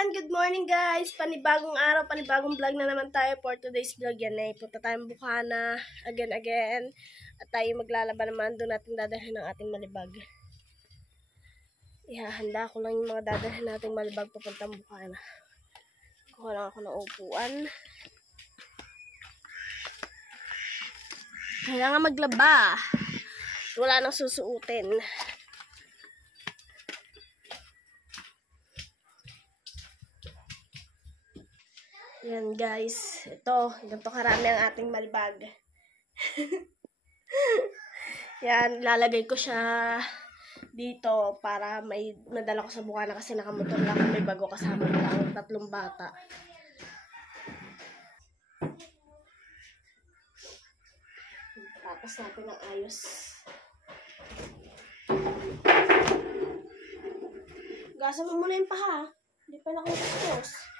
Ayan, good morning guys. Panibagong araw, panibagong vlog na naman tayo for today's vlog. Yan eh, punta tayong Bukana again. At tayo maglalaba naman, doon natin dadalhin ang ating malibag. Ihahanda ko lang yung mga dadalhin nating malibag papuntang Bukana. Kuha lang ako ng upuan. Kailangan maglaba. Wala nang susuotin. Yan guys, ito, ganito karami ang ating malibag. Yan, lalagay ko siya dito para may madala ko sa Bukana kasi nakamotor lang kami bago kasama lang 3 bata. Tapos natin ang ayos. Gasan mo muna yung paha. Hindi pa nakapos.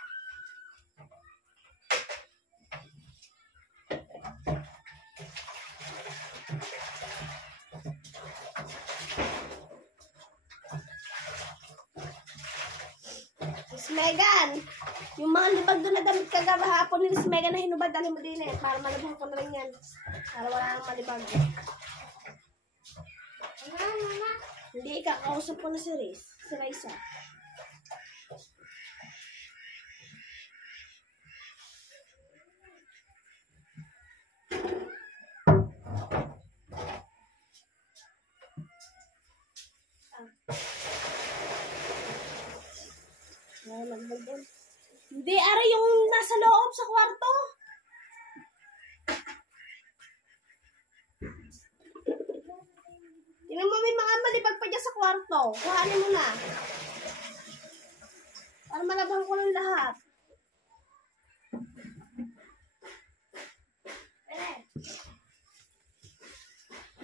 Megan, yung mga libag doon na damit kagahapon ni Megan na hinubad, dali mo din eh, para malabang ko na rin yan. Para wala nang malibag. Hindi, kakausap ko na si Raisa. Hindi, ara yung nasa loob sa kwarto. Tingnan mo, may mga malibag pa dyan sa kwarto. Kuhanin mo na. Para malabang ko ng lahat.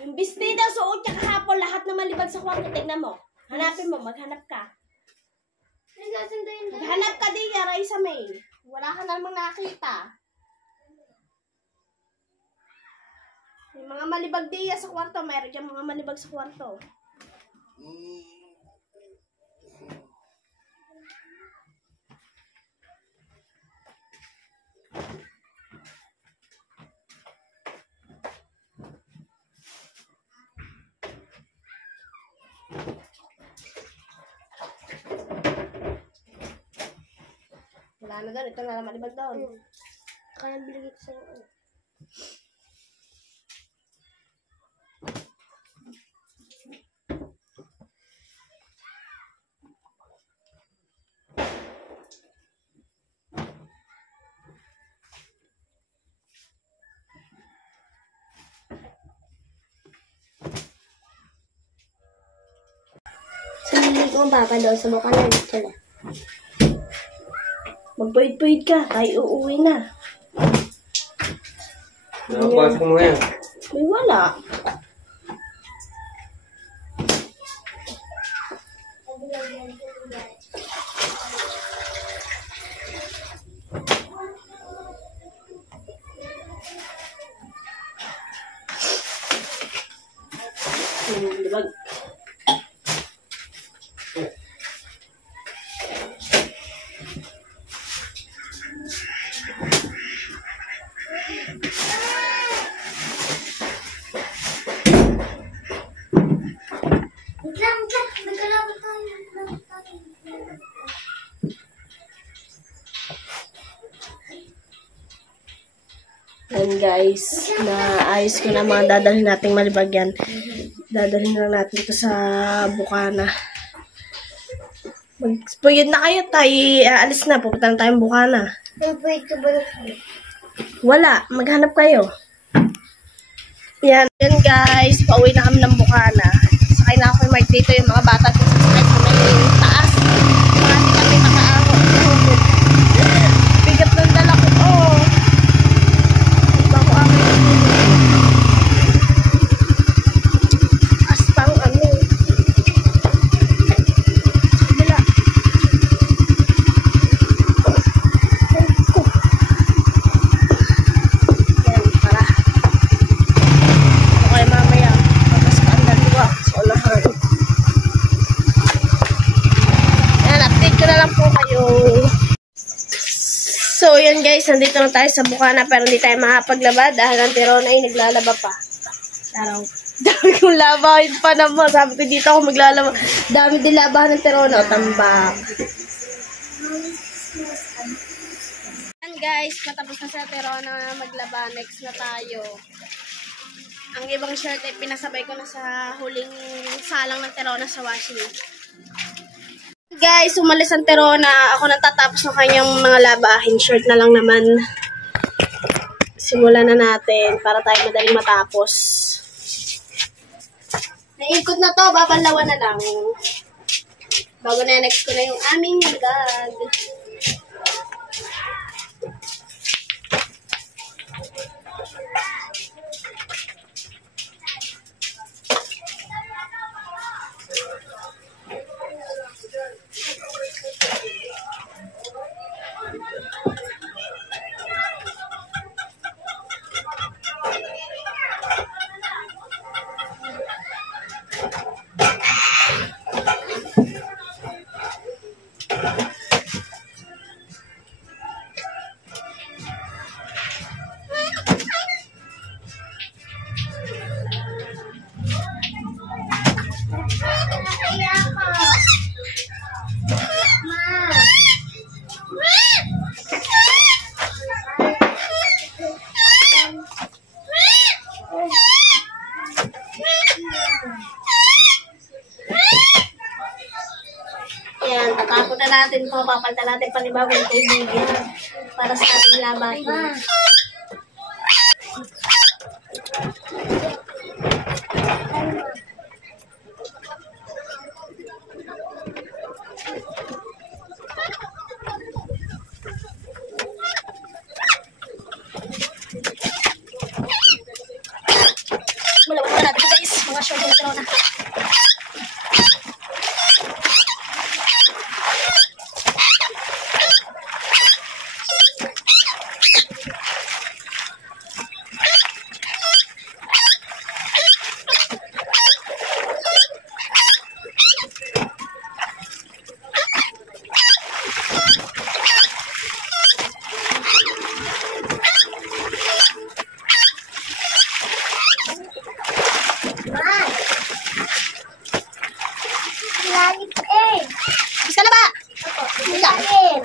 Yung bestida, suot niya kahapon, lahat na malibag sa kwarto. Tignan mo. Hanapin mo, maghanap ka. Maghanap ka din, Raisa May. Wala ka namang nakita. May mga malibag diya sa kwarto. Mayroon dyan mga malibag sa kwarto. Wala na doon. Ito na lang malibag doon. Kaya bilagay ko sa'yo. Sabihin ko ang papa daw sa Bukana. Sila. Magpuid-puid ka. Tayo uuwi na. Nakapasok mo yan. May wala. Libag. And guys, naayos ko na mga dadalhin nating malibag yan. Dadalhin na natin ito sa Bukana. Magpuyod na kayo, tayo aalis na. Pupunta na tayong Bukana. Nagpuyod ka ba? Wala, maghanap kayo. Yan guys, pauwi na kami ng Bukana. Sakay na ako kay Mike dito, yung mga bata dito sa may taas. Mga hindi kami makaahon. Bigat ng dala ko. Oh. Bako ako. Aspang ano. Bila. Yan, para. Okay, mamaya. Tapos ka ang daliwa. So, lahat. na lang po kayo. So, yun guys, nandito na tayo sa bukana pero hindi tayo makapaglaba dahil ang Tirona ay naglalaba pa. Araw. Dami kong labahin pa naman. Sabi ko dito ako maglalaba. Dami din labahan ng Tirona. O, tambak. Yan guys, patapos na sa Tirona maglaba. Next na tayo. Ang ibang shirt ay pinasabay ko na sa huling salang ng Tirona sa washing. Guys, umalis ang Tirona. Ako nang tatapos ng kanyang mga labahin. Shirt na lang naman. Simulan na natin para tayo madaling matapos. Naikot na to, babanlawan na lang. Bago na next ko na yung aming bag. Ayan, tatapon na natin po. Papalta natin panibagong tubig para sa ating labahin. Malawag na natin guys. Mga short ng Tirona. Ilalim eh. Bisa na ba? Ilalim.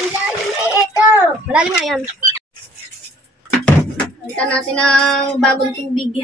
Ilalim eh ito. Malalim na yan. Palitan natin ng bagong tubig.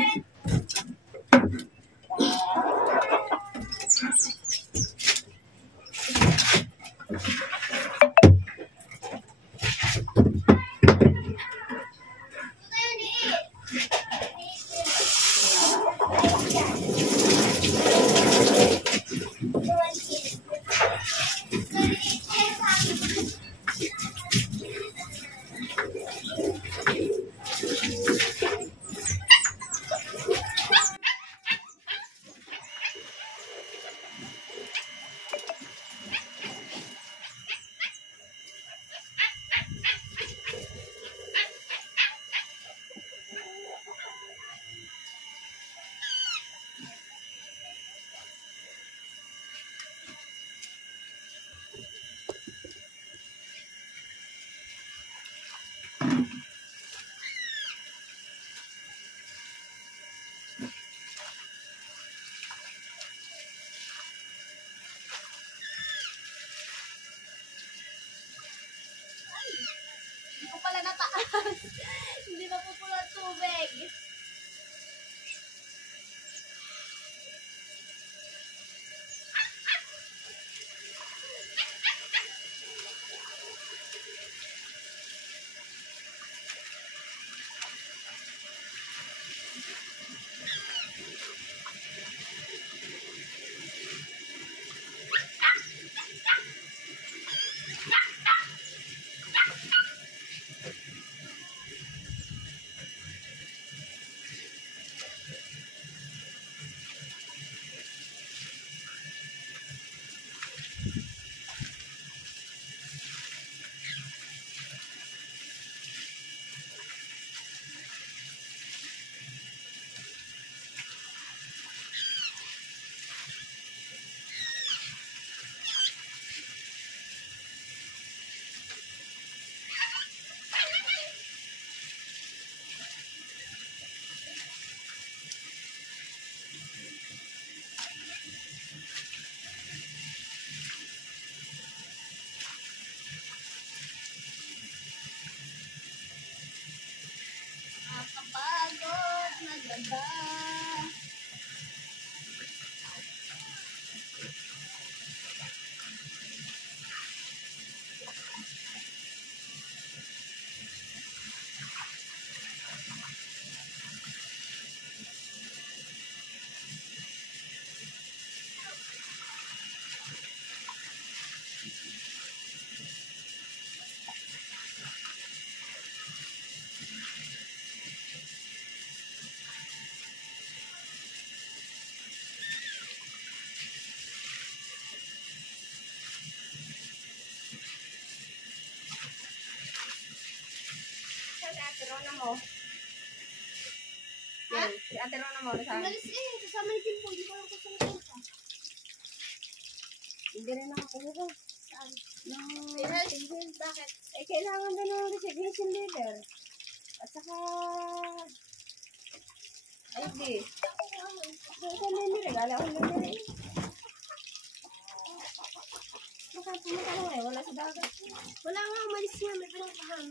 Hindi pa po pula tubig. Ate Rona mo. Yan, si Ate Rona mo. Saan? Kasama ni Timpo. Hindi ko lang kasama ko. Hindi rin nakakuha. Saan? Bakit? Eh, kailangan din ng resignation letter. At saka... Ay, di. Ito na yung regala ko na rin. Pumunta ko eh. Wala sa dagat. Wala nga, umalis nga. May pinagpahan.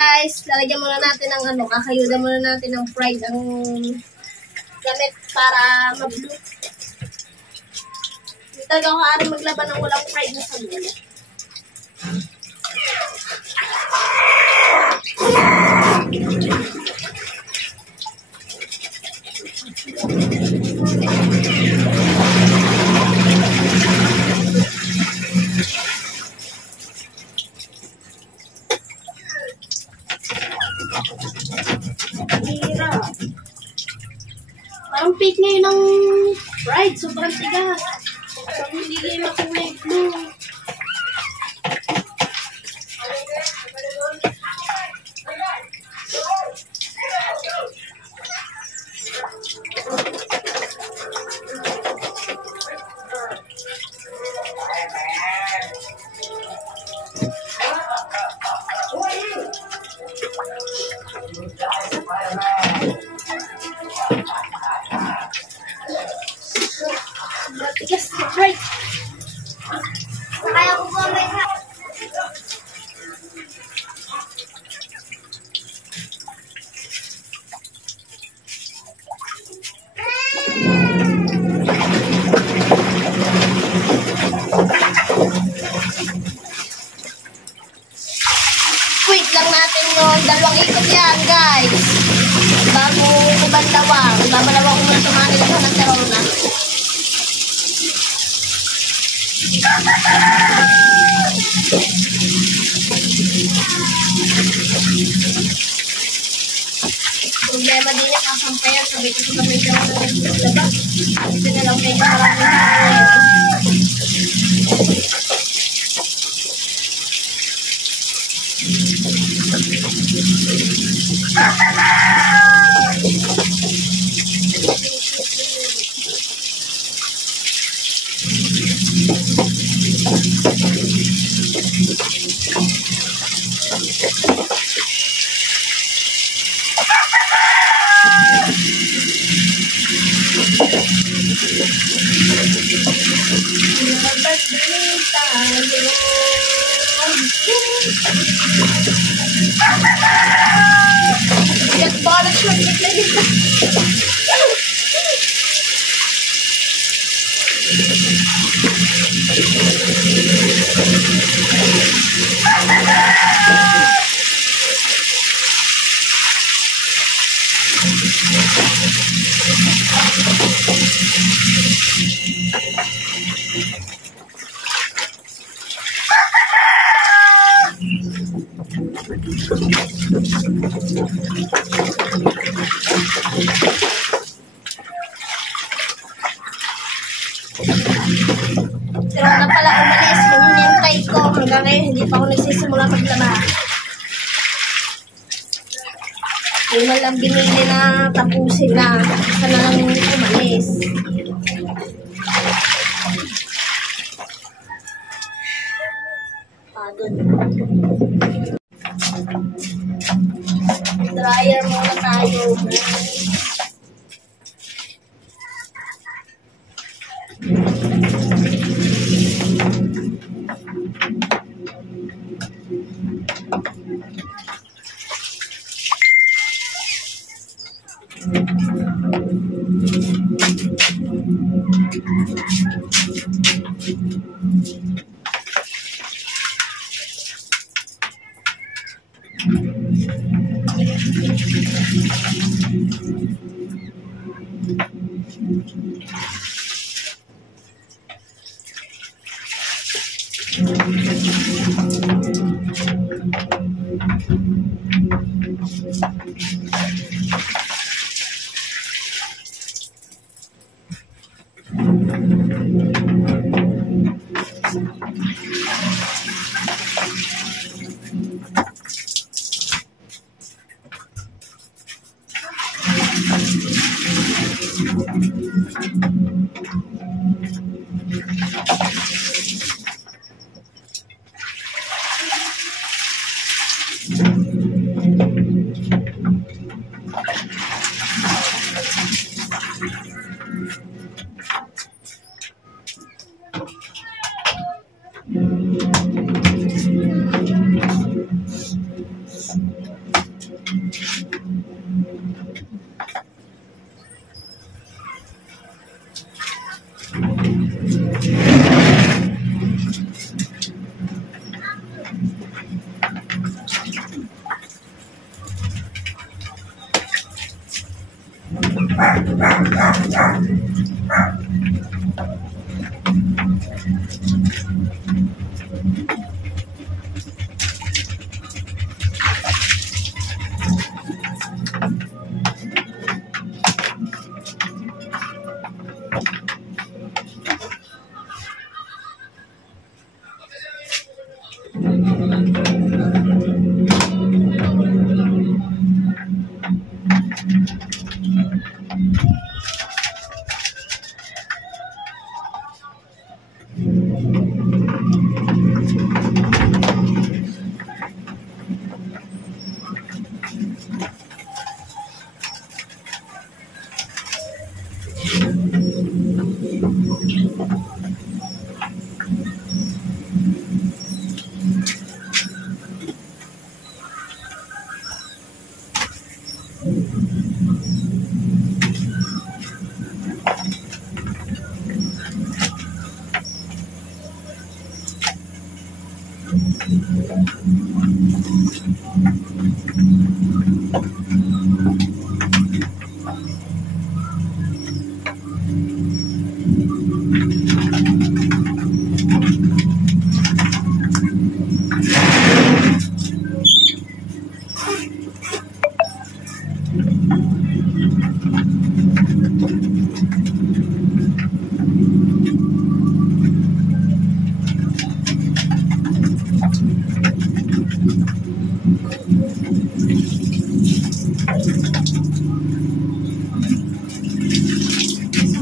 Guys, lalagyan muna natin ng ano, kakayuda muna natin ng fried ang gamit para mag-blue. Hindi talaga ako aaring maglaban ng walang fried na sabon. Parang fake ngayon ng fried. Sobrang tigas. So, hindi ngayon makulay blue. Matigas na fried. Kaya ko ba may ha? Wait lang natin yun. 2 ikot yan, guys. Bago kubanlawang. Babalawang ko muna tumani lang ng Terona. Problema din yung kasampayan. Sabi ko sa kamay ko na naglaba. Ito na lang medyo marami na. Nagbalot siya, Pero na pala umalis, yung hinintay ko hanggang ngayon, hindi pa ako nagsisimula maglaba. Yung malang binili na tapusin na, isa na lang umalis. Pagod. Dryer muna tayo.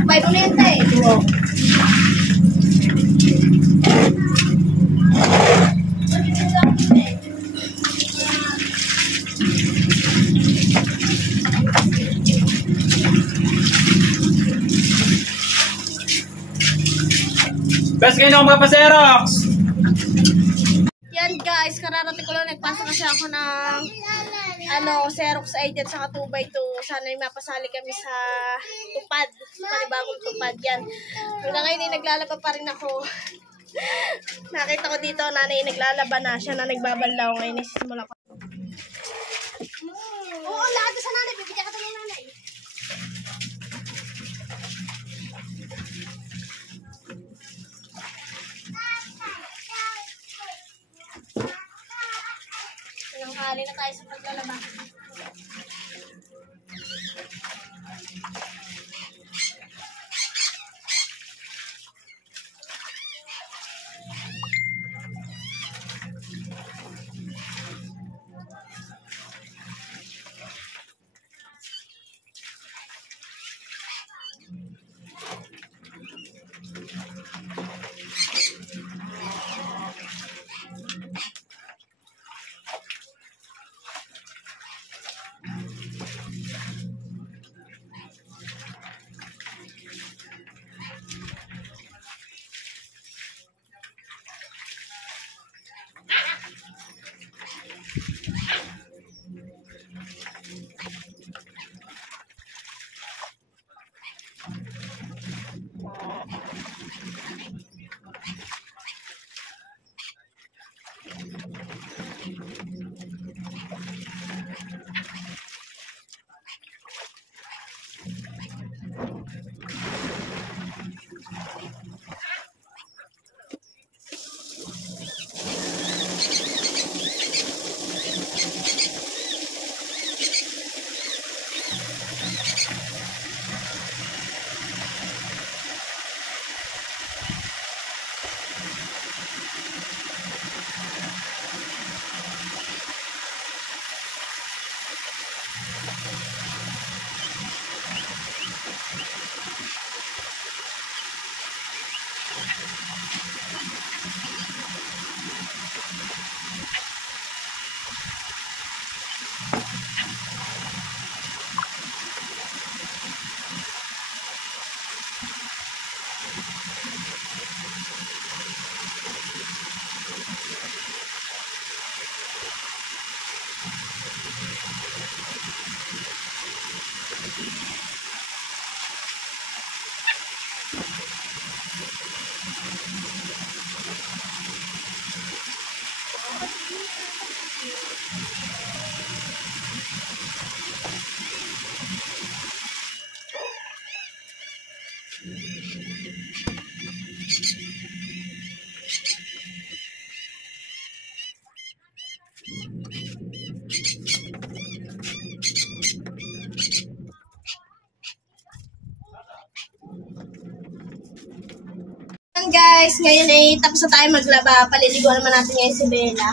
Sabay ko na yan, tay. Oo. Best kayo ng mga paserox! Yan guys, kararating ko lang, nagpasa kasi ako ng Xerox ID at saka 2x2. Sana yung mapasali kami sa tupad, panibagong tupad yan. Hanggang ngayon ay naglalaba pa rin ako. Nakita ko dito, nanay naglalaba na, siya na nagbabanlaw. Ngayon nasisimula ko. Oo, lahat sa nanay. Bibigyan ka ng nanay. Tinanghali na tayo sa paglalaba. Guys, ngayon ay tapos na tayo maglaba. Paliliguan naman natin ngayon si Bella.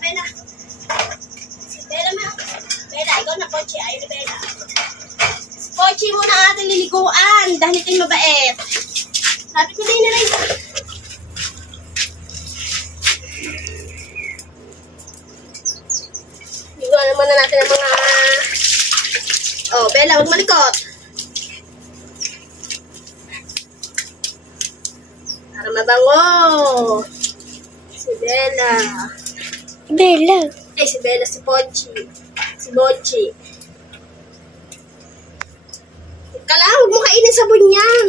Bella. Si Bella ma. Bella, ikaw na Pochi. Ayaw ni Bella. Si Pochi muna ang ating liliguan dahil ito'y mabait. Sabi ko din na rin. Liguan naman na natin ang mga... Oh, Bella, huwag malikot. Para mabango. Si Bella. Bella. Ay, si Bella, si Pochi. Si Bochi. Kala, huwag mo kainin sabon yan.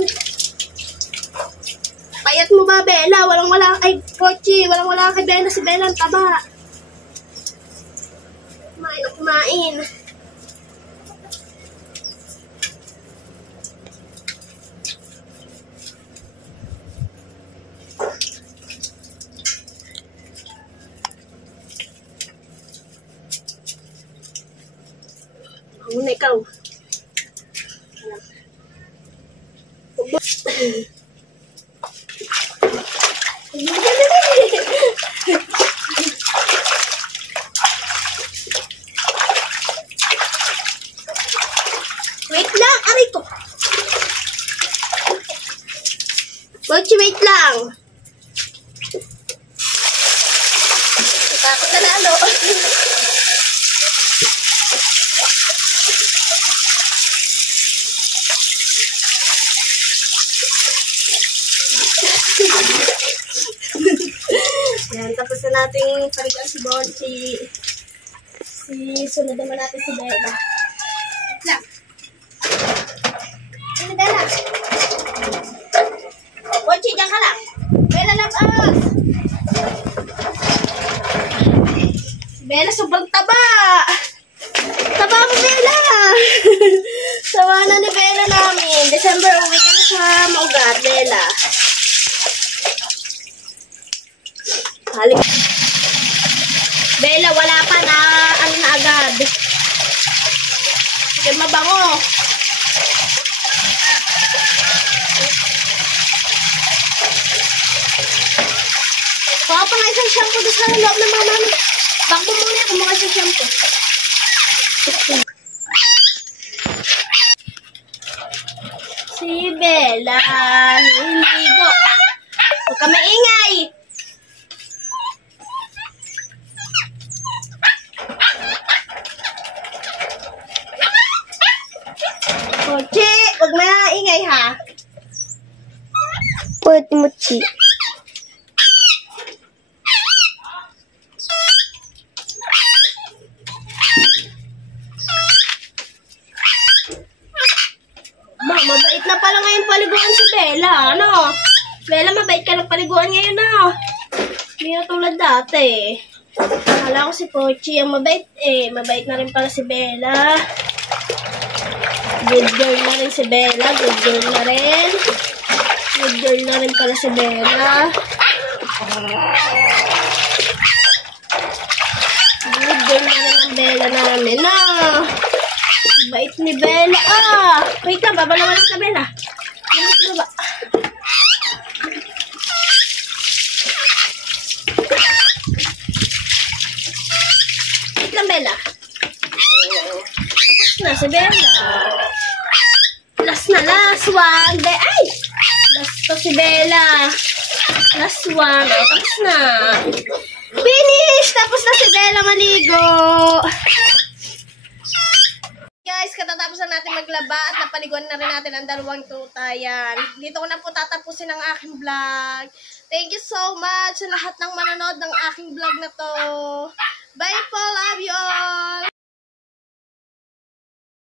Payat mo ba, Bella? Walang-wala. Ay, Pochi. Walang-wala kay Bella. Si Bella, ang taba. Kumain o kumain. Muna ikaw. Wait lang, aray ko. Bochi, wait lang. Natakot na lalo. Yan, tapos na nating palitan si Bochi. Sunod naman natin si Bella. Wait lang. Ano, Bella? Bochi, dyan ka lang. Bella, labas! Si Bella, sobrang taba! Taba mo, Bella! Sawa na ni Bella namin. December, uwi ka na sa Maugat, Bella. Halik. Bella, wala pa na ano na agad. Sige, mabango. Kuha pa nga isang shampoo doon sa loob ng mama. Bakbo muna ako mukha sa shampoo. Si Bella, niligo. Huwag ka maingay. Pochi, huwag maingay ha. Mochi. Mabait na pala ngayon paliguan si Bella, ano? Bella, mabait ka lang paliguan ngayon, no? Hindi na tulad dati. Akala ko si Pochi ang mabait, eh. Mabait na rin pala si Bella. Good girl na rin si Bella. Good girl na rin. Good girl na rin pala si Bella. Good girl na rin ang Bella namin, no? Bait ni Bella, ah! Wait lang, babalawan lang ka, Bella. Yan sa baba. Wait lang, Bella. Tapos na si Bella. Last na, last one. Ay! Last to si Bella. Last one. Tapos na. Finish! Tapos na si Bella maligo. Guys, katatapos na natin maglaba at napaliguan na rin natin ang dalawang tutayan. Dito ko na po tatapusin ang aking vlog. Thank you so much sa lahat ng manonood ng aking vlog na to. Bye po! Love you all!